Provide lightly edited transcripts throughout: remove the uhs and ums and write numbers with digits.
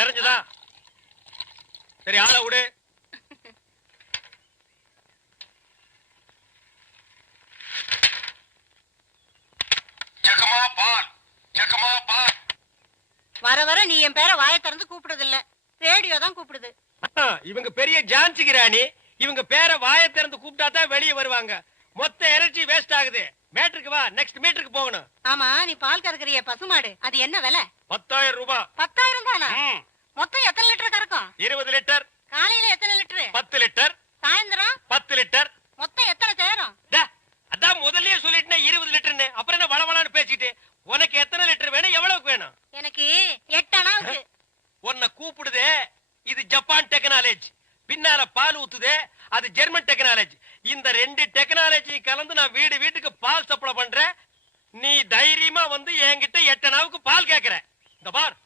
நிறைஞ்சுதா? சரி, ஆள விடு. வர வர நீ என் பேரை வாயை திறந்து கூப்பிடுறது இல்ல, ரேடியோ தான் கூப்பிடுது. இவங்க பெரிய ஜான்சி ராணி. இவங்க பேரை வாயை திறந்து கூப்பிட்டா தான் வெளியே வருவாங்க. மொத்த எனர்ஜி வேஸ்ட் ஆகுது. மேட்ருக்கு வா, நெக்ஸ்ட் மீட்டருக்கு போகணும். ஆமா, நீ பால் கறக்குறிய பசுமாடு, அது என்ன விலை? 10,000 ரூபாய். 10,000 தானா? மொத்தம் எத்தனை லிட்டர் கறக்கும்? 20 லிட்டர். காலையில எத்தனை லிட்டர்? 10 லிட்டர். சாயந்தரம் 10 லிட்டர். மொத்தம் எத்தனை சேரும்? அதான் முதல்லயே சொல்லிட்டேன் 20 லிட்டர்னு. அப்புறம் என்ன வளவளான்னு பேசிட்டு? உனக்கு எத்தனை லிட்டர் வேணும், எவ்வளவுக்கு வேணும்? எனக்கு 8 அணாவுக்கு. உன்னை கூப்பிடுதே, இது ஜப்பான் டெக்னாலஜி. பின்னால பால் ஊத்துதே, அது ஜெர்மன் டெக்னாலஜி. இந்த 2 டெக்னாலஜி கலந்து நான் வீடு வீட்டுக்கு பால் சப்ளை பண்றேன். நீ தைரியமா வந்து என்கிட்ட 8 அணாவுக்கு பால் கேக்குற. இந்த பார்,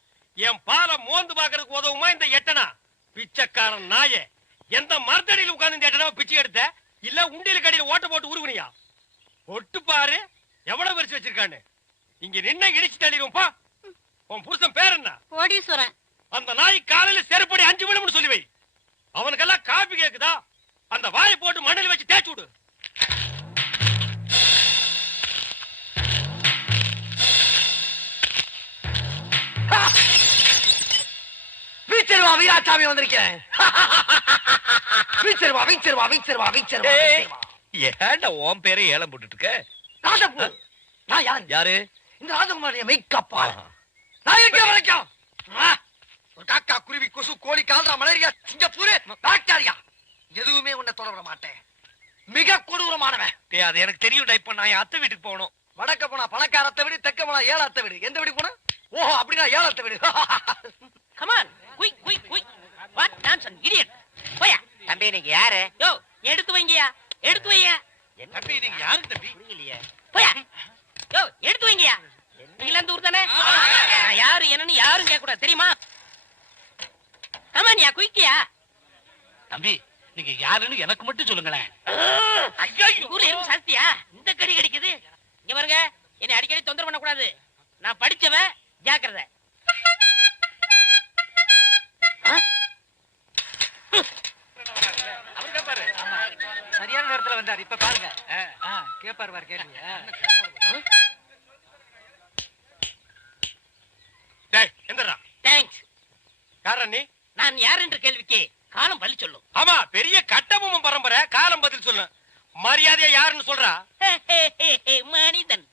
என் பாலை மோந்து பாக்குறதுக்கு உதவுமா இந்த 8 அணா? பிச்சைக்காரன் நாயே, எந்த மரத்தடியில் உட்கார்ந்து இந்த 8 அணாவை பிச்சை எடுத்த? இல்ல உண்டியல கடையில் ஓட்ட போட்டு உருவனியா? ஒட்டு பாரு எவ்வளவு வரிசை வச்சிருக்கான்னு. இங்க நின்ன இடிச்சு தள்ளிடுவோம். பா, உன் புருஷன் பேர் என்ன? கோடீஸ்வரன். அந்த நாய் காலையில செருப்படி 5 விழும்னு சொல்லி வை. அவனுக்கெல்லாம் காபி கேக்குதா? அந்த வாயை போட்டு மண்ணில் வச்சு தேய்ச்சு விடு. வீச்சர்வா வீராசாமி வந்திருக்கேன். வீச்சர்வா வீச்சர்வா வீச்சர்வா வீச்சர்வா. ஏன்டா உன் பேரை ஏலம் போட்டுட்டு இருக்க? ராஜபு, நான் யாரு? யாரு? இந்த ராஜகுமாரிய மெய்க்காப்பா. நான் இருக்க வரைக்கும் ஒரு காக்கா, குருவி, கொசு, கோழி, கால்ரா, மலேரியா, சிங்கப்பூர், பாக்டீரியா எதுவுமே உன்னை தொடர மாட்டேன். மிக கொடூரமானவன். அது எனக்கு தெரியும். இப்ப நான் அத்தை வீட்டுக்கு போகணும். வடக்க போனா பணக்காரத்தை விடு, தெற்க போனா ஏழாத்த விடு. எந்த வீடு போனா? ஓஹோ, அப்படின்னா ஏழாத்த விடு. Come on, quick quick quick. What nonsense idiot. போயா. தம்பி, நீங்க யாரு? யோ, எடுத்து வைங்கயா, எடுத்து வையா. தம்பி, நீங்க யாரு தம்பி? புரியலையே. போயா. யோ, எடுத்து வைங்கயா. நீங்க இந்த ஊர் தானே? நான் யாரு என்னன்னு யாரும் கேட்க கூடாது, தெரியுமா? கமான்யா, குயிக்கியா. தம்பி, நீங்க யாருன்னு எனக்கு மட்டும் சொல்லுங்களேன். ஐயோ, ஊர்ல எறும்பு சாஸ்தியா இந்த கடி கடிக்குது. இங்க பாருங்க, என்னை அடிக்கடி தொந்தரவு பண்ண கூடாது. நான் படிச்சவன், ஜாக்கிரதை. சரியான நேரத்துல வந்தார். இப்ப பாருங்க, கேப்பாரு பாரு கேள்வி. எந்தரா? தேங்க்ஸ். யாரா நீ? நான் யார் என்ற கேள்விக்கு காலம் பள்ளி சொல்லும். ஆமா, பெரிய கட்டபொம்மன் பரம்பரை. காலம் பதில் சொல்லு. மரியாதையா யாருன்னு சொல்றா? மனிதன்.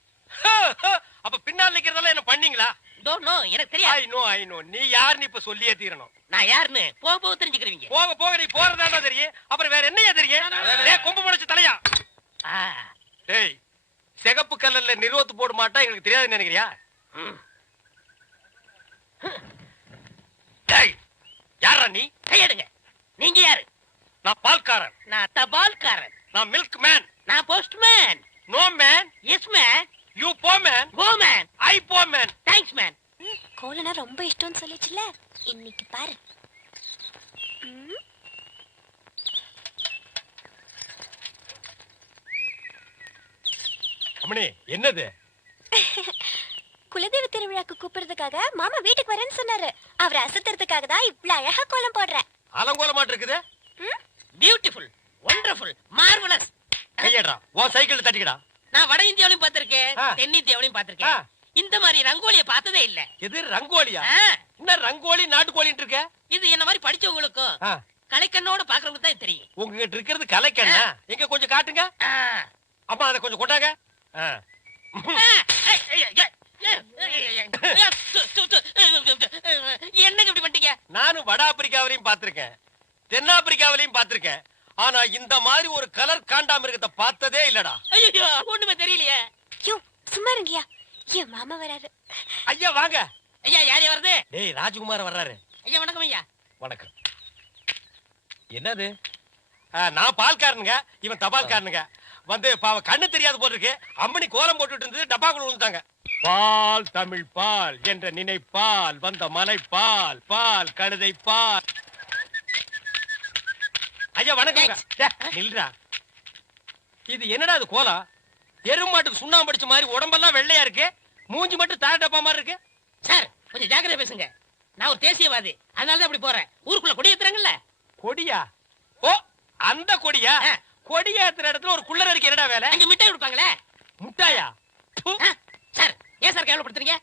அப்ப பின்னால் நிக்கிறதெல்லாம் என்ன பண்ணீங்களா? டோன்ட் நோ, எனக்கு தெரியாது. ஐ நோ நீ யாருன்னு இப்ப சொல்லியே தீரணும். நான் யாருன்னு போக போக தெரிஞ்சுக்கிறீங்க. போக போக நீ போறதாண்டா தெரியும். அப்புறம் வேற என்னையா தெரியும்? டேய், கொம்பு முளைச்ச தலையா. டேய், சிகப்பு கல்லல்ல நிறுவத்து போட மாட்டா எனக்கு தெரியாதுன்னு நினைக்கிறியா? டேய், யாரா நீ? கையெடுங்க. நீங்க யாரு? நான் பால்காரன். நான் தபால்காரன். நான் மில்க் மேன். நான் postman. No man. Yes man. You போ மேன். Go man. ஐ போ மேன். Thanks man. கோலனா ரொம்ப இஷ்டம்னு சொல்லிச்சுல, இன்னைக்கு பாரு. அம்மணி, என்னது? குலதெய்வ திருவிழாக்கு கூப்பிடுறதுக்காக மாமா வீட்டுக்கு வரேன்னு சொன்னாரு. அவர் அசத்துறதுக்காக தான் இவ்ளோ அழகா கோலம் போடுறேன். அலங்கோலமாட்டு இருக்குது. Beautiful, wonderful, marvellous. கையடா, உன் சைக்கிள் தட்டிக்கடா. நான் வட இந்தியாவிலையும் பார்த்திருக்கேன், தென்னிந்தியாவிலையும் பார்த்திருக்கேன். இந்த மாதிரி ரங்கோலியை பார்த்ததே இல்ல. எது ரங்கோலியா? என்ன ரங்கோலி நாட்டுக்கோழின்னு இருக்க? இது என்ன மாதிரி படிச்சவங்களுக்கும் கலைக்கண்ணோட பாக்குறவங்க தான் தெரியும். உங்ககிட்ட இருக்கிறது கலைக்கண்ணா? எங்க கொஞ்சம் காட்டுங்க. அம்மா, அதை கொஞ்சம் கொட்டாங்க. என்னங்க இப்படி பண்ணிட்டீங்க? நானும் வட ஆப்பிரிக்காவிலையும் பார்த்திருக்கேன், தென்னாப்பிரிக்காவிலையும் பார்த்திருக்கேன். ஆனா இந்த மாதிரி ஒரு கலர் காண்டாமிருகத்தை பார்த்ததே இல்லடா. ஐயோ, ஒண்ணுமே தெரியலையே. யோ, சும்மா இருங்கயா, என் மாமா வராரு. ஐயா வாங்க. ஐயா, யாரு வருது? டேய், ராஜ்குமார் வர்றாரு. ஐயா வணக்கம். ஐயா வணக்கம். என்னது? நான் பால்காரனுங்க, இவன் தபால்காரனுங்க. வந்து பாவ கண்ணு தெரியாது போல இருக்கு. அம்மணி கோலம் போட்டுட்டு இருந்தது, டப்பாக்குள்ள விழுந்தாங்க. பால் தமிழ் பால் என்ற நினைப்பால் வந்த மலை பால், பால் கழுதை பால். ஐயா வணக்கம். நில்றா. இது என்னடா இது கோலம்? எருமாட்டுக்கு சுண்ணாம்பு அடிச்ச மாதிரி உடம்பெல்லாம் வெள்ளையா இருக்கு, மூஞ்சி மட்டும் தார டப்பா மாதிரி இருக்கு. சார், கொஞ்சம் ஜாக்கிரதை பேசுங்க. நான் ஒரு தேசியவாதி, அதனாலதான் அப்படி போறேன். ஊருக்குள்ள கொடி ஏத்துறாங்கல்ல. கொடியா? ஓ, அந்த கொடியா? கொடி ஏத்துற இடத்துல ஒரு குள்ளர் இருக்கு, என்னடா வேலை? அங்க மிட்டாய் கொடுப்பாங்களே. முட்டாயா? ப்பு. சார், ஏன் சார் கேவலப்படுத்துறீங்க?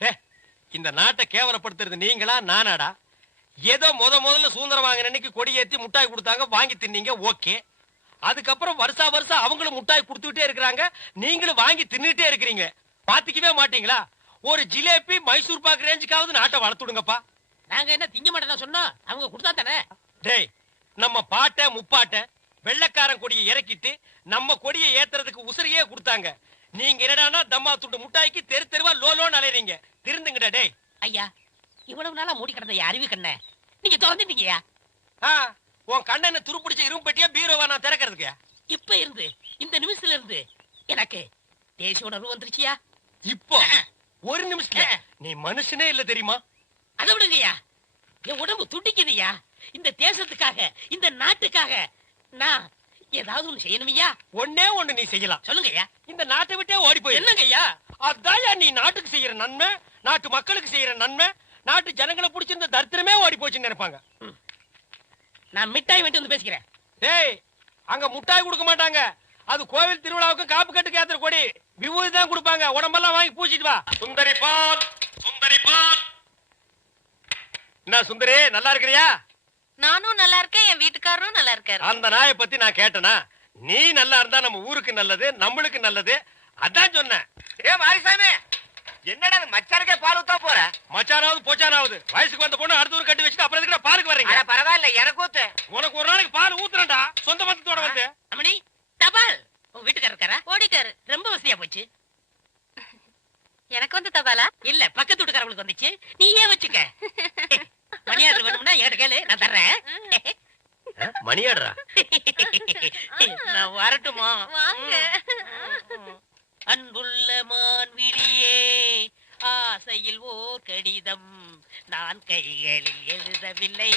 ஏ, இந்த நாட்டை கேவலப்படுத்துறது நீங்களா நானாடா? ஏதோ முதல்ல சுதந்திரம் வாங்கின அன்னைக்கு கொடி ஏத்தி முட்டாய் கொடுத்தாங்க, வாங்கி தின்னீங்க, ஓகே. அதுக்கப்புறம் வருஷம் அவங்களும் முட்டாய் கொடுத்துட்டே இருக்கிறாங்க, நீங்களும் வாங்கி தின்னுட்டே இருக்கிறீங்க. பாத்துக்கவே மாட்டீங்களா? ஒரு ஜிலேபி மைசூர் பாக்கு ரேஞ்சுக்காவது நாட்டை வளர்த்துடுங்கப்பா. நாங்க என்ன திங்க மாட்டேன் சொன்னோம், அவங்க கொடுத்தா தானே. டேய், நம்ம பாட்ட முப்பாட்ட வெள்ளக்காரன் கொடியை இறக்கிட்டு நம்ம கொடியை ஏத்துறதுக்கு உசிரியே கொடுத்தாங்க. நீங்க என்னடானா தம்மா துண்டு முட்டாய்க்கு தெரு தெருவா லோலோன்னு அலையறீங்க. திருந்துங்கடா டேய். ஐயா, இவ்வளவு நாளா மூடி கிடந்த அறிவு கண்ண நீங்க திறந்துட்டீங்கயா. உன் கண்ணனை துருப்பிடிச்ச இரும்பட்டியா பீரோவா நான் திறக்கிறதுக்கு? இப்ப இருந்து இந்த நிமிஷத்துல இருந்து எனக்கு தேசிய உணர்வு வந்துருச்சியா. இப்போ ஒரு நிமிஷத்துல நீ மனுஷனே இல்ல தெரியுமா? அதை விடுங்கய்யா, என் உடம்பு துடிக்குதுயா. இந்த தேசத்துக்காக, இந்த நாட்டுக்காக நான் ஏதாவது ஒண்ணு செய்யணுமையா. ஒன்னே ஒண்ணு நீ செய்யலாம். சொல்லுங்கய்யா. இந்த நாட்டை விட்டே ஓடி போய். என்னங்கய்யா? அதான் நீ நாட்டுக்கு செய்யற நன்மை, நாட்டு மக்களுக்கு செய்யற நன்மை, நாட்டு ஜனங்களை பிடிச்சிருந்த தரித்திரமே ஓடி போச்சுன்னு நினைப்பாங்க. நான் மிட்டாய் வேண்டி வந்து பேசிக்கிறேன். டேய், அங்க முட்டாய் கொடுக்க மாட்டாங்க. அது கோவில் திருவிழாவுக்கு காப்பு கட்டுக்கு ஏத்துற கொடி. விபூதி தான் கொடுப்பாங்க. உடம்பெல்லாம் வாங்கி பூச்சிட்டு வா. சுந்தரி பால், சுந்தரி பால். என்ன சுந்தரி, நல்லா இருக்கிறியா? நானும் நல்லா இருக்கேன், என் வீட்டுக்காரரும் நல்லா இருக்காரு. அந்த நாயை பத்தி நான் கேட்டனா? நீ நல்லா இருந்தா நம்ம ஊருக்கு நல்லது, நம்மளுக்கு நல்லது. அதான் சொன்னேன். ஏ மாரிசாமி, என்னடா மச்சானுக்கே பால் ஊத்தா போற? மச்சானாவது போச்சானாவது வயசுக்கு வந்த பொண்ணு அடுத்த ஊர் கட்டி வச்சுட்டு அப்புறம் எதுக்கு பாலுக்கு வர்றீங்க? பரவாயில்ல, எனக்கு ஊத்து. உனக்கு ஒரு நாளைக்கு பால் ஊத்துறேன்டா, சொந்த பந்தத்தோட வந்து. அம்மணி, தபால். உங்க வீட்டுக்காரர் இருக்காரா? ஓடிட்டாரு. ரொம்ப வசதியா போச்சு. எனக்கு வந்து தபாலா? இல்ல, பக்கத்து வீட்டுக்காரங்களுக்கு வந்துச்சு. நீயே வச்சுக்க. மணியாடு வேணும்னா என்கிட்ட கேளு, நான் தர்றேன். மணியாடுறா? நான் வரட்டுமா? வாங்க. அன்புள்ள மான்விழியே, ஆசையில் ஓர் கடிதம் நான் கைகளில் எழுதவில்லை.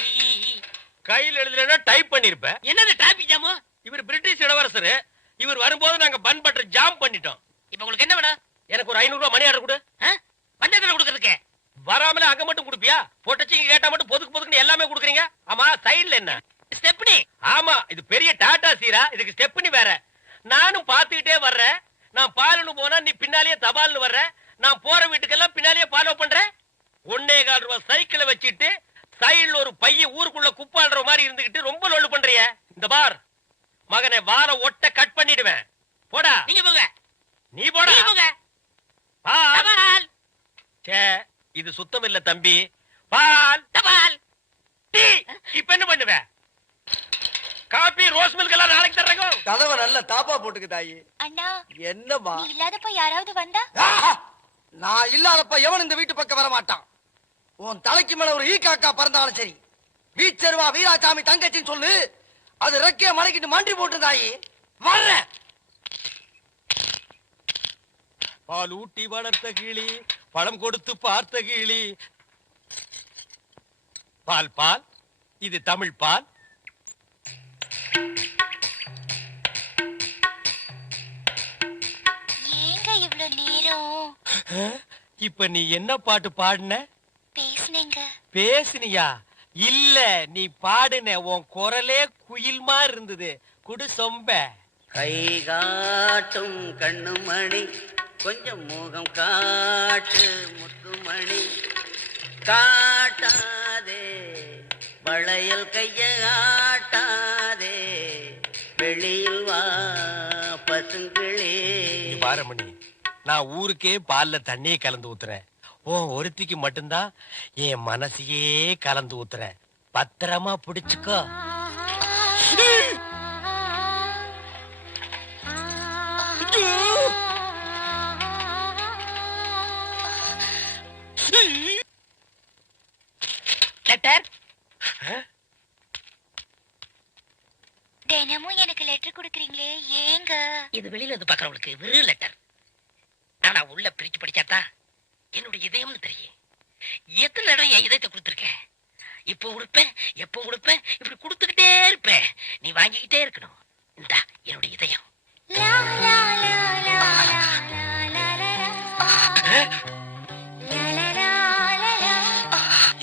கையில் எழுதலன்னா டைப் பண்ணிருப்ப. என்னது டிராபிக் ஜாமு? இவர் பிரிட்டிஷ் இளவரசர். இவர் வரும்போது நாங்க பன் பட்டர் ஜாம் பண்ணிட்டோம். இப்ப உங்களுக்கு என்ன வேணும்? எனக்கு ஒரு 500 ரூபாய் மணி ஆர்டர் கொடு. பஞ்சத்துல கொடுக்கறதுக்கு வராமல அங்க மட்டும் கொடுப்பியா? போட்டச்சிங்க கேட்டா மட்டும் பொதுக்கு எல்லாமே கொடுக்குறீங்க. ஆமா, சைடுல என்ன ஸ்டெப்னி? ஆமா, இது பெரிய டாடா சீரா, இதுக்கு ஸ்டெப்னி வேற. நானும் பாத்துக்கிட்டே வர்றேன். நான் பாலுன்னு போனா நீ பின்னாலேயே தபால்னு வர்ற. நான் போற வீட்டுக்கெல்லாம் பின்னாலேயே ஃபாலோ பண்ற. 1.25 ரூபாய் சைக்கிளை வச்சுட்டு சைடுல ஒரு பைய ஊருக்குள்ள குப்பாடுற மாதிரி இருந்துகிட்டு ரொம்ப லொல்லு பண்றிய. இந்த பார் மகனை, வார ஒட்ட கட் பண்ணிடுவேன். போடா. நீங்க போங்க. நீ போடா. நீங்க போங்க. தபால். சே, இது சுத்தம் இல்ல தம்பி. பால், தபால். டீ. இப்ப என்ன பண்ணுவ? காபி, ரோஸ் மில்க் எல்லாம் நாளைக்கு தர்றேங்க. கதவை நல்ல தாப்பா போட்டுக்கு தாயி. அண்ணா, என்னம்மா? நீ இல்லாதப்ப யாராவது வந்தா? நான் இல்லாதப்ப எவன் இந்த வீட்டு பக்கம் வர மாட்டான். உன் தலைக்கு மேல ஒரு ஈ காக்கா பறந்தாலும் சரி, வீச்சருவா வீராசாமி தங்கச்சின்னு சொல்லு. அது ரெக்கைய மலைக்கிட்டு மண்டி போட்டு தாயி வர்றேன். பால் ஊட்டி வளர்த்த கிளி, பழம் கொடுத்து பார்த்த கிளி. பால் பால், இது தமிழ் பால். ஏங்க இவ்ளோ நேரம்? இப்ப நீ என்ன பாட்டு பாடுன? பேசுனீங்க. பேசுனியா? இல்ல, நீ பாடுன. உன் குரலே குயில் மாதிரி இருந்தது. குடு சொம்ப. கை காட்டும் கண்ணுமணி, கொஞ்சம் முகம் காட்டு முத்துமணி, காட்டாதே வளையல் கைய ஆட்டாதே, வெளியில் வா பசுங்களே. பாரமணி, நான் ஊருக்கே பால்ல தண்ணியே கலந்து ஊத்துறேன். ஒருத்திக்கு மட்டும்தான் என் மனசையே கலந்து ஊத்துறேன். பத்திரமா பிடிச்சுக்கோ. லெட்டர். தினமும் எனக்கு லெட்டர் கொடுக்கறீங்களே, ஏங்க? இது வெளியில இருந்து பாக்குறவங்களுக்கு வெறும் லெட்டர். ஆனா உள்ள பிரிச்சு படிச்சாதான் என்னுடைய இதயம்னு தெரியும். எத்தனை இடம் என் இதயத்தை கொடுத்துருக்கேன். இப்ப கொடுப்பேன், எப்ப கொடுப்பேன், இப்படி கொடுத்துக்கிட்டே இருப்பேன். நீ வாங்கிக்கிட்டே இருக்கணும். இந்தா என்னுடைய இதயம். லா லா லா லா லா லா லா லா லா லா லா லா.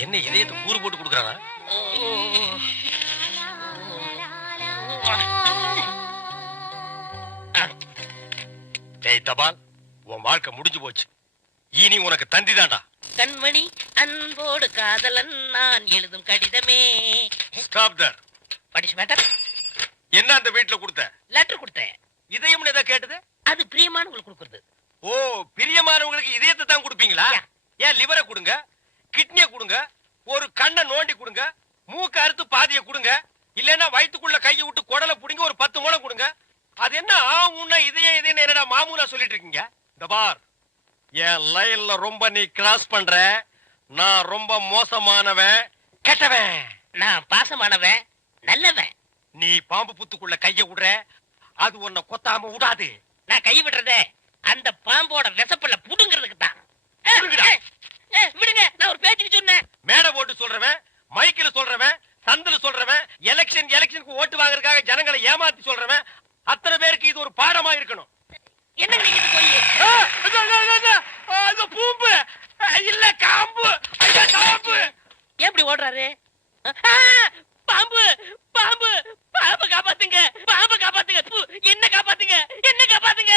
என்ன இது? இதயத்தை கூறு போட்டு கொடுக்குறானா? டேய் தபால், உன் வாழ்க்கை முடிஞ்சு போச்சு. இனி உனக்கு தந்தி தான்டா. கண்மணி அன்போடு காதலன் நான் எழுதும் கடிதமே. ஸ்டாப் தர். படிச்சு மேட்டர். என்ன அந்த வீட்டுல கொடுத்த? லெட்டர் கொடுத்தேன். இதயம் ஏதா கேட்டது? அது பிரியமானவங்களுக்கு கொடுக்குறது. ஓ, பிரியமானவங்களுக்கு இதயத்தை தான் கொடுப்பீங்களா? ஏன் லிவரை கொடுங்க, கிட்னியை கொடுங்க, ஒரு கண்ணை நோண்டி கொடுங்க, மூக்க அறுத்து பாதியை கொடுங்க, இல்லன்னா வயிற்றுக்குள்ள கையை விட்டு குடலை புடிங்க ஒரு 10 மூலம் கொடுங்க. அது என்ன உன்ன இதயம் என்னடா மாமூலா சொல்லிட்டு இருக்கீங்க? இந்த பார், என் லைன்ல ரொம்ப நீ கிராஸ் பண்ற. நான் ரொம்ப மோசமானவன், கெட்டவன். நான் பாசமானவன், நல்லவன். நீ பாம்பு புத்துக்குள்ள கைய விடுற, அது உன்னை கொத்தாம விடாது. நான் கை விடுறதே அந்த பாம்போட விசப்பல்ல புடுங்கிறதுக்கு தான். விடுங்க, நான் ஒரு பேச்சுக்கு சொன்னேன். மேடை போட்டு சொல்றவன், மைக்கில சொல்றவன், சந்தில சொல்றவன், எலெக்ஷனுக்கு ஓட்டு வாங்குறதுக்காக ஜனங்களை ஏமாத்தி சொல்றவன், அத்தனை பேருக்கு இது ஒரு பாடமா இருக்கணும். என்ன நீங்க போய் பூம்பு இல்ல காம்பு, காம்பு எப்படி ஓடுறாரு? பாம்பு பாம்பு பாம்பு காப்பாத்துங்க, பாம்பு காப்பாத்துங்க, என்ன காப்பாத்துங்க, என்ன காப்பாத்துங்க.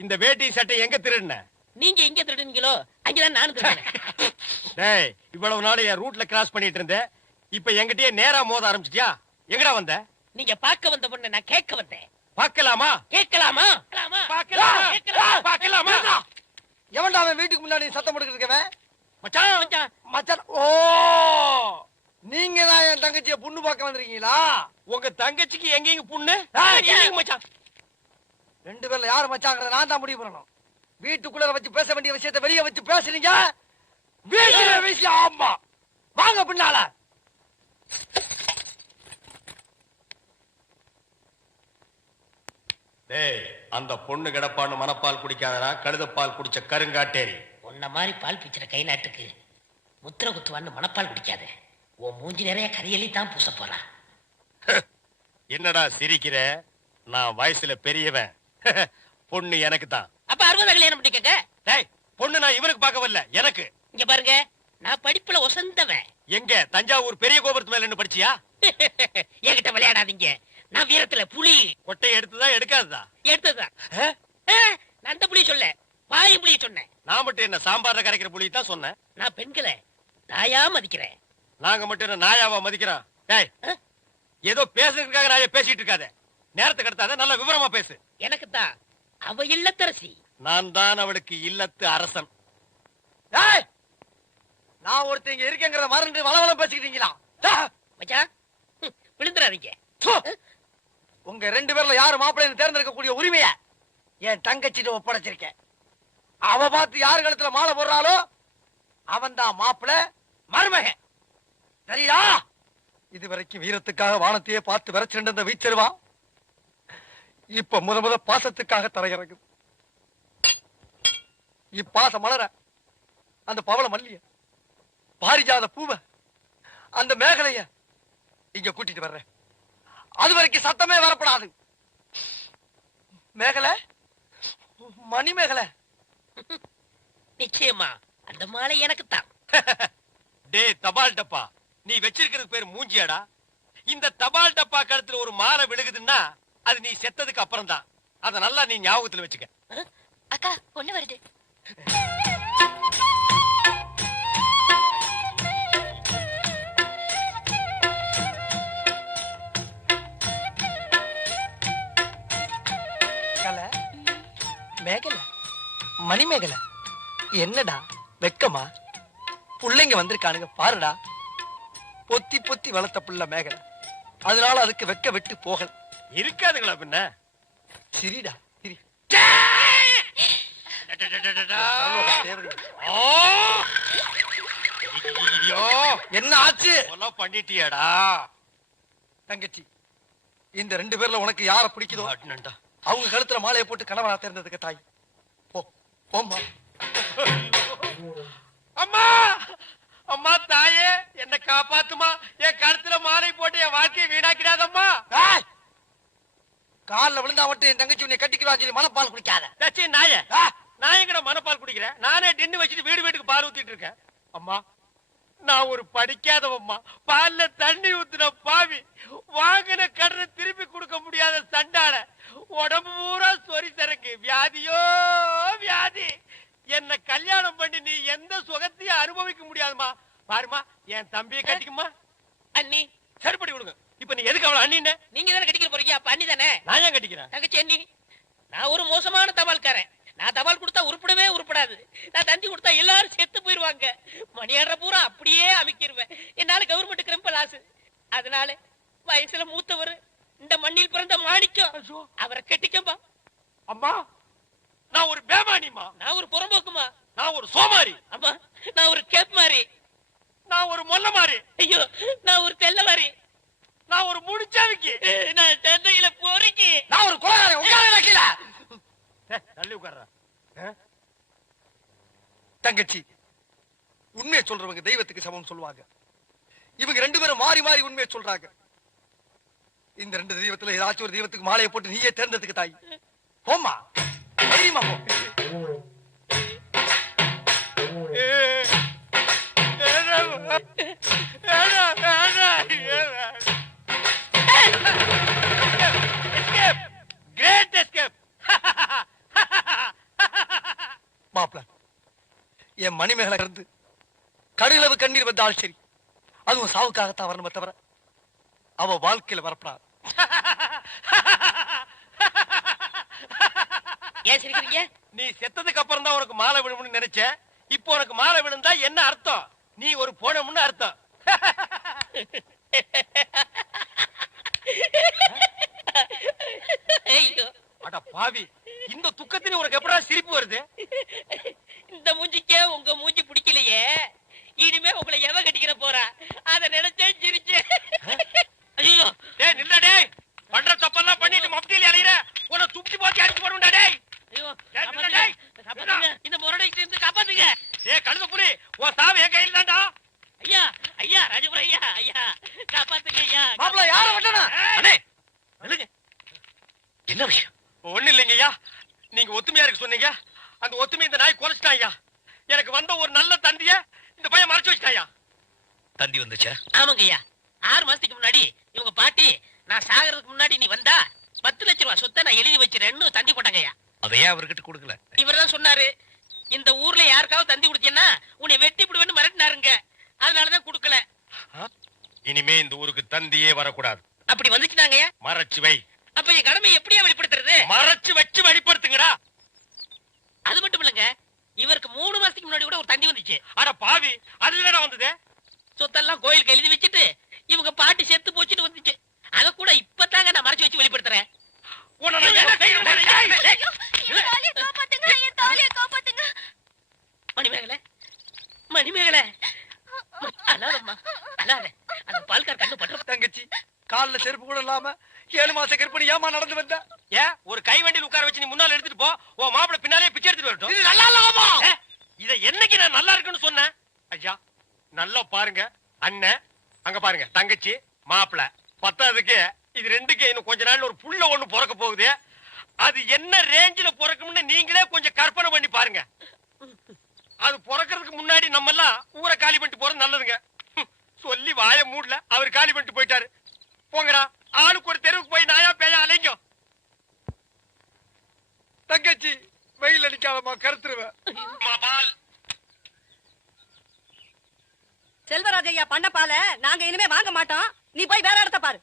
இந்த வேட்டி சட்டை எங்க திருடுன? நீங்க எங்க திருடுனீங்களோ அங்கதான் நானும் திருடுனேன். டேய், இவ்வளவு நாள் என் ரூட்ல கிராஸ் பண்ணிட்டு இருந்தேன், இப்ப என்கிட்டயே நேரா மோத ஆரம்பிச்சிட்டியா? எங்கடா வந்த? நீங்க பார்க்க வந்த பொண்ணு நான் கேட்க வந்தேன். பார்க்கலாமா? கேட்கலாமா? பார்க்கலாமா? எவன்டா அவன் வீட்டுக்கு முன்னாடி சத்தம் போட்டுக்கிட்டு இருக்கவன்? மச்சான், மச்சான், மச்சான். ஓ, நீங்க தான் என் தங்கச்சியை பொண்ணு பார்க்க வந்திருக்கீங்களா? உங்க தங்கச்சிக்கு எங்க புண்ணு? மச்சான், 2 பேர்ல யாரு மச்சாங்கிறத நான் தான் முடிவு பண்ணணும். வீட்டுக்குள்ள வச்சு பேச வேண்டிய விஷயத்தை வெளியே வச்சு பேசுறீங்க. வீட்டுல விஷயம். ஆமா, வாங்க பின்னால. டேய், அந்த பொண்ணு கிடப்பான்னு மனப்பால் குடிக்காதடா, கழுதப்பால் குடிச்ச கருங்காட்டேரி. உன்ன மாதிரி பால் பிச்சுற கை நாட்டுக்கு முத்திர குத்துவான்னு மனப்பால் குடிக்காத. உன் மூஞ்சி நிறைய கரியலி தான் பூச போறா. என்னடா சிரிக்கிற? நான் வயசுல பெரியவன். பொண்ணு எனக்கு தான். அப்ப 60 கல்யாணம் பண்ணிக்கங்க. டேய், பொண்ணு நான் இவனுக்கு பார்க்க வரல, எனக்கு. இங்க பாருங்க, நான் படிப்புல ஒசந்தவன். எங்க தஞ்சாவூர் பெரிய கோபுரத்து மேல நின்னு படிச்சியா? என்கிட்ட விளையாடாதீங்க. நான் வீரத்துல புலி. கொட்டையை எடுத்துதா எடுக்காததா? எடுத்ததுதான். நான் அந்த புலிய சொல்ல, வாய் புலிய சொன்னேன். நான் மட்டும் என்ன சாம்பார்ல கரைக்கிற புலி தான் சொன்னேன். நான் பெண்களை தாயா மதிக்கிறேன். நாங்க மட்டும் என்ன நாயாவா மதிக்கிறோம்? டேய், ஏதோ பேசுறதுக்காக நாய பேசிட்டு இருக்காத. நேரத்துக்கு எடுத்தாத, நல்ல விவரமா பேசு. எனக்கு தான் அவ இல்லத்தரசி. நான் தான் அவளுக்கு இல்லத்து அரசன். டேய், நான் ஒருத்தங்க இருக்கேங்கிறத மறந்து வளவளம் பேசிக்கிட்டீங்களா? மச்சான், விழுந்துறாதீங்க. உங்க 2 பேர்ல யாரு மாப்பிள்ளைன்னு தேர்ந்தெடுக்கக்கூடிய உரிமைய என் தங்கச்சிட்டு ஒப்படைச்சிருக்கேன். அவ பார்த்து யாரு கழுத்துல மாலை போடுறாளோ அவன் தான் மாப்பிள்ளை, மருமகன். சரியா? இதுவரைக்கும் வீரத்துக்காக வானத்தையே பார்த்து விரைச்சிருந்த அந்த வீச்சருவா இப்ப முத பாசத்துக்காக தரையிறங்குது. இப்பாசம் மலர அந்த பவள மல்லிய, பாரிஜாத பூவ, அந்த மேகலைய இங்க கூட்டிட்டு வர்றேன். அது வரைக்கும் சத்தமே வரப்படாது. மேகலை, மணி மேகலை. நிச்சயமா அந்த மாலை எனக்கு தான். டேய் தபால் டப்பா, நீ வச்சிருக்கிறது பேர் மூஞ்சியாடா? இந்த தபால் டப்பா கழுத்துல ஒரு மாலை விழுகுதுன்னா அது நீ செத்ததுக்கு அப்புறம் தான். அத நல்லா நீ ஞாபகத்துல வச்சுக்க. அக்கா, பொண்ணு வருது. மேகலை, மணிமேகலை, என்னடா வெக்கமா? புள்ளைங்க வந்திருக்கானுங்க பாருடா. பொத்தி பொத்தி வளர்த்த புள்ள மேகலை, அதனால அதுக்கு வெக்க விட்டு போகல. இருக்காதுங்களா பின்ன? சிரிடா சிரி. என்ன ஆச்சு? பண்ணிட்டியாடா தங்கச்சி, இந்த 2 பேர்ல உனக்கு யார பிடிக்குதோ அவங்க கழுத்துல மாலையை போட்டு கணவனா தேர்ந்ததுக்கு தாய். போ போம்மா. அம்மா அம்மா தாயே என்ன காப்பாத்துமா. என் கழுத்துல மாலை போட்டு என் வாழ்க்கையை வீணாக்கிடாதம்மா. காலில் விழுந்தா மட்டும் என் தங்கச்சி உன்னை கட்டிக்கிறான்னு சொல்லி மனப்பால் குடிக்காத. தச்சி நாயே, நான் எங்கட மனப்பால் குடிக்கிறேன்? நானே டின்னு வச்சுட்டு வீடு வீட்டுக்கு பால் ஊத்திட்டு இருக்கேன். அம்மா நான் ஒரு படிக்காதவம்மா. பால்ல தண்ணி ஊத்துன பாவி, வாங்கின கடனை திருப்பி கொடுக்க முடியாத சண்டால, உடம்பு பூரா சொறி சரக்கு, வியாதியோ வியாதி. என்ன கல்யாணம் பண்ணி நீ எந்த சுகத்தையும் அனுபவிக்க முடியாதுமா. பாருமா என் தம்பியை கட்டிக்குமா. அண்ணி சரிப்படி கொடுங்க. இப்ப நீ எதுக்கு அவளை அண்ணின்னு? நீங்க தானே கட்டிக்க போறீங்க, அப்ப அண்ணி தானே. நான் ஏன் கட்டிக்கிறேன்? தங்கச்சி அண்ணி, நான் ஒரு மோசமான தபால்காரன். நான் தபால் கொடுத்தா உருப்படவே உருப்படாது. நான் தந்தி கொடுத்தா எல்லாரும் செத்து போயிருவாங்க. மணியாடுற பூரா அப்படியே அமைக்கிருவேன். என்னால கவர்மெண்ட் ரொம்ப லாஸ். அதனால வயசுல மூத்தவர், இந்த மண்ணில் பிறந்த மாணிக்கம், அவரை கட்டிக்கம்பா. அம்மா நான் ஒரு பேமானிமா. நான் ஒரு புறம்போக்குமா. நான் ஒரு சோமாரி. அம்மா நான் ஒரு கேப் மாதிரி. நான் ஒரு மொல்ல மாறி. ஐயோ நான் ஒரு தெல்ல மாதிரி. நான் ஒரு முடிச்சாவிக்கு. நான் தந்தையில போறீங்க. நான் ஒரு கொலைகாரன். உட்கார கீழ தள்ளி உட்கார்ற. தங்கச்சி, உண்மையை சொல்றவங்க தெய்வத்துக்கு சமம் சொல்லுவாங்க. இவங்க ரெண்டு பேரும் மாறி மாறி உண்மையை சொல்றாங்க. இந்த ரெண்டு தெய்வத்துல ஏதாச்சும் ஒரு தெய்வத்துக்கு மாலையை போட்டு நீயே தேர்ந்ததுக்கு தாய். போம்மா, தைரியமா போ. Great escape. மாப்ள, என் மணிமேகலை இருந்து கடுகளவு கண்ணீர் வந்தால் சரி, அதுவும் சாவுக்காகத்தான் வரணுமே தவிர அவ வாழ்க்கையில வரப்படாது. ஏன் சிரிக்கிறீங்க? நீ செத்ததுக்கு அப்புறம் தான் உனக்கு மாலை விழும்னு நினைச்சேன். இப்போ உனக்கு மாலை விழுந்தா என்ன அர்த்தம்? நீ ஒரு போனமுன்னு அர்த்தம். ஐயோ அட பாவி, இந்த துக்கத்திலே உனக்கு எப்படா சிரிப்பு வருது? இந்த மூஞ்சிக்கே உங்க மூஞ்சி பிடிக்கலையே, இனிமே உங்களை எவ கட்டிக்கிற போறா அத நினைச்சே சிரிச்சேன். ஐயோ டேய் நில்ல டேய். பண்ற தப்பெல்லாம் பண்ணிட்டு மப்தியில அலையற. உன்னை துப்பி போட்டு அடிச்சு போடுடா டேய். ஐயோ டேய், நில்லுடா டேய். காப்பாத்துங்க, இந்த முரடைக்கு இருந்து காப்பாத்துங்க. டேய் கழுத புலி, உன் சாவு என் கையில தான்டா. ஐயா ஐயா ராஜபுர ஐயா, ஐயா காப்பாத்துங்க ஐயா. மாப்ள, யார வெட்டனா? அண்ணே நில்லுங்க. என்ன விஷயம்? ஒண்ணு இல்லைங்கய்யா, நீங்க ஒத்துமையா இருக்கு சொன்னீங்க. அந்த ஒத்துமை இந்த நாய் குறைச்சிட்டாயா. எனக்கு வந்த ஒரு நல்ல தந்திய இந்த பையன் மறைச்சு வச்சிட்டாயா. தந்தி வந்துச்சா? ஆமாங்க ஐயா, 6 மாசத்துக்கு முன்னாடி இவங்க பாட்டி நான் சாகிறதுக்கு முன்னாடி நீ வந்தா 10 லட்சம் ரூபாய் சொத்தை நான் எழுதி வச்சிருக்கேன்னு தந்தி போட்டாங்க ஐயா. அதையே அவர்கிட்ட கொடுக்கல? இவர்தான் சொன்னாரு, இந்த ஊர்ல யாருக்காவது தந்தி கொடுத்தீங்கன்னா உன்னை வெட்டி விடுவேன்னு மிரட்டினாருங்க. அதனாலதான் கொடுக்கல. இனிமே இந்த ஊருக்கு தந்தியே வரக்கூடாது. அப்படி வந்துச்சுனாங்க ஐயா. மறைச்சு வை. அப்ப என் கடமை எப்படியா வெளிப்படுத்துறது? மறைச்சு வச்சு வெளிப்படுத்துங்கடா. அது மட்டும் இல்லங்க, இவருக்கு 3 மாசத்துக்கு முன்னாடி கூட ஒரு தந்தி வந்துச்சு. அட பாவி, அது என்னடா வந்தது? சொத்தெல்லாம் கோயிலுக்கு எழுதி வச்சுட்டு இவங்க பாட்டி செத்து போச்சுட்டு வந்துச்சு. அத கூட இப்பதாங்க நான் மறைச்சு வச்சு வெளிப்படுத்துறேன். உன்னை நான் என்ன செய்யணும்? மணிமேகலை, மணிமேகலை அழாதம்மா அழாத. அந்த பால்கார் கண்ணு பற்ற. தங்கச்சி, கால்ல செருப்பு கூட இல்லாம 7 மாச கற்பனை ஏமா நடந்து வந்த? ஏன் ஒரு கை வண்டியில் உட்கார வச்சு நீ முன்னால எடுத்துட்டு போ. உன் மாப்பிளை பின்னாலே பிச்சை எடுத்துட்டு வரட்டும். இது நல்லா இல்லாமா? இத என்னைக்கு நான் நல்லா இருக்குன்னு சொன்னேன்? ஐயா நல்லா பாருங்க. அண்ணன் அங்க பாருங்க, தங்கச்சி மாப்பிளை. பத்தாவதுக்கு இது ரெண்டுக்கு இன்னும் கொஞ்ச நாள்ல ஒரு புள்ள ஒண்ணு பிறக்க போகுது. அது என்ன ரேஞ்சில பிறக்கும்னு நீங்களே கொஞ்சம் கற்பனை பண்ணி பாருங்க. அது பிறக்கிறதுக்கு முன்னாடி நம்ம எல்லாம் ஊரை காலி பண்ணிட்டு போறது நல்லதுங்க. சொல்லி வாய மூடல, அவர் காலி பண்ணிட்டு போயிட்டாரு. போங்கடா, ஆளுக்கு ஒரு தெருவுக்கு போய் நாயா பேயா அலைங்க. தங்கச்சி, வெயில் அடிக்காதமா, கருத்துருவேன். செல்வராஜையா பண்ண பால நாங்க இனிமே வாங்க மாட்டோம். நீ போய் வேற இடத்த பாரு.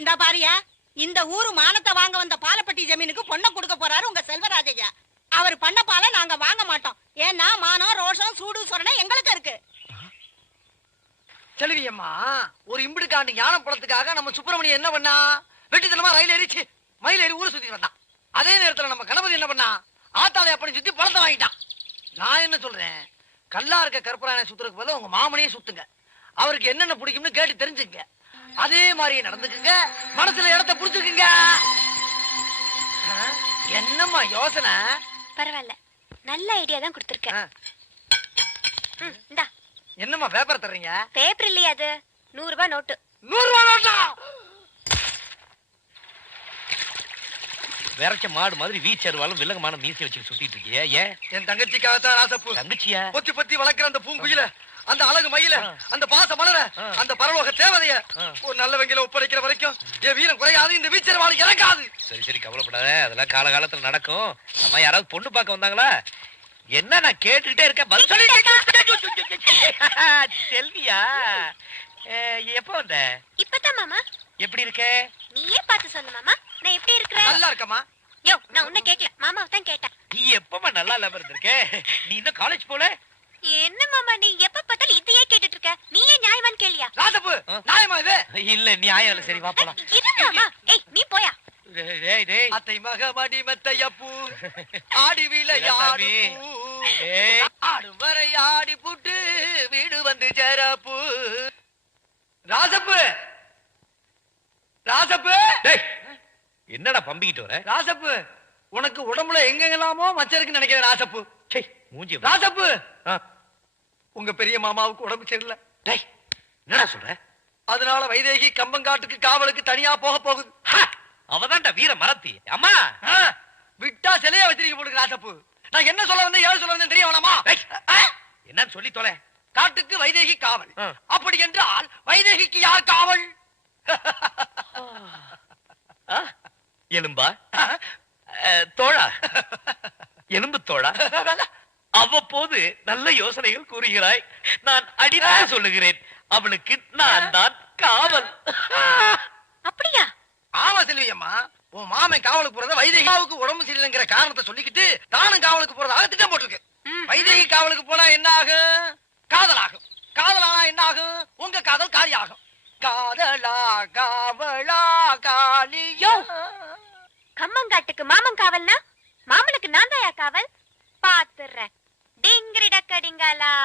இந்த பாரியா, இந்த ஊரு மானத்தை வாங்க வந்த பாலப்பட்டி ஜமீனுக்கு பொண்ணை கொடுக்க போறாரு உங்க செல்வராஜையா. அவர் பண்ண பால நாங்க வாங்க மாட்டோம். ஏன்னா மானம், ரோஷம், சூடு சொரணை எங்களுக்கு இருக்கு. செல்வியம்மா, ஒரு இம்பிடுக்காண்டு ஞான பழத்துக்காக நம்ம சுப்பிரமணியம் என்ன பண்ணா? வெட்டித்தனமா ரயில் ஏறிச்சு மயில் ஏறி ஊரை சுத்தி வந்தான். அதே நேரத்துல நம்ம கணபதி என்ன பண்ணா? ஆத்தாளை அப்படி சுத்தி பழத்தை வாங்கிட்டான். நான் என்ன சொல்றேன், கல்லா இருக்க கற்பூராயனை சுத்துறதுக்கு பதிலா உங்க மாமனையே சுத்துங்க. அவருக்கு என்னென்ன பிடிக்கும்னு கேட்டு தெரிஞ்சுங்க. அதே மாதிரியே நடந்துக்குங்க, மனசுல இடத்த புடிச்சுக்குங்க. என்னம்மா யோசனை? பரவாயில்ல, நல்ல ஐடியா தான் கொடுத்துருக்கேன். இந்தா. என்னம்மா பேப்பர் தர்றீங்க? பேப்பர் இல்லையா அது? 100 ரூபாய் நோட்டு. 100 ரூபாய் நோட்டா? விரைச்ச மாடு மாதிரி வீச்சருவாலும் வில்லங்கமான மீசி வச்சு சுத்திட்டு இருக்கியே ஏன்? என் தங்கச்சிக்காகத்தான் ராசப்பூ. தங்கச்சியா? பொத்தி பொத்தி வளர்க்கிற அந்த பூங்குயில, அந்த அழகு மயில, அந்த பாச மலர, அந்த பரலோக தேவதைய ஒரு நல்ல வங்கில ஒப்படைக்கிற வரைக்கும் என் வீரம் குறையாது, இந்த வீச்சரவாளி இறங்காது. சரி சரி, கவலைப்படாத, அதெல்லாம் காலகாலத்துல நடக்கும். அம்மா யாராவது பொண்ணு பார்க்க வந்தாங்களா? என்ன நான் கேட்டுக்கிட்டே இருக்கேன், பதில் சொல்லி. செல்வியா, எப்ப வந்த? இப்பதான் மாமா. எப்படி இருக்க? நீயே பார்த்து சொல்லு மாமா, நான் எப்படி இருக்கிறேன்? நல்லா இருக்கமா? யோ, நான் உன்னை கேட்கல, மாமாவை தான் கேட்டேன். நீ எப்பமா நல்லா இல்லாம இருந்திருக்க? நீ இன்னும் காலேஜ் போல? என்ன மாமா நீ எப்ப பார்த்தாலும் இதையே கேட்டுட்டு இருக்க? நீயே நியாயமான்னு கேளியா? ராசப்பு, நியாயமா இது? இல்ல நியாயம் இல்ல. சரி வா போலாம். இரு மாமா. ஏய் நீ போயா. டேய் டேய், அத்தை மக மடி மெத்தையப்பூ, ஆடி விளையாடு பூ, ஆடும் வரை ஆடி புட்டு வீடு வந்து சேரப்பூ. ராசப்பு, ராசப்பு, டேய் என்னடா பம்பிக்கிட்டு வர? ராசப்பு, உனக்கு உடம்புல எங்கெங்கெல்லாமோ மச்சம் இருக்குன்னு நினைக்கிறேன் ராசப்பு. சே மூஞ்சி. ராசப்பு, உங்க பெரிய மாமாவுக்கு உடம்பு சரியில்லை. டேய் என்னடா சொல்ற? அதனால வைதேகி கம்பங்காட்டுக்கு காவலுக்கு தனியா போக போகுது. அவதான்டா வீர மரத்தி. அம்மா விட்டா சிலையா வச்சிருக்க போடுங்க ராசப்பு. நான் என்ன சொல்ல வந்தேன், ஏழு சொல்ல வந்தேன் தெரிய வேணாமா? என்னன்னு சொல்லி தொலை. காட்டுக்கு வைதேகி காவல். அப்படி என்றால் வைதேகிக்கு யார் காவல்? எலும்பா? தோழா, எலும்பு தோழா. அவ்வப்போது நல்ல யோசனைகள் கூறுகிறாய். நான் அடித்து சொல்லுகிறேன், அவளுக்கு நான் தான் காவல். அப்படியா? ஆமா செல்வியம்மா, உன் மாமன் காவலுக்கு போறத வைதேகிக்கு உடம்பு சரியில்லைங்கிற காரணத்தை சொல்லிக்கிட்டு தானும் காவலுக்கு போறதாக திட்டம் போட்டிருக்கு. வைதேகி காவலுக்கு போனா என்ன ஆகும்? காதல் ஆகும். காதலானா என்ன ஆகும்? உங்க காதல் காலியாகும். காதலா காவலா காலியோ. கம்மங்காட்டுக்கு மாமன் காவல்னா மாமனுக்கு நான் தாயா காவல்? பாத்துறேன். டிங்கிரி டக்கடிங்காலா.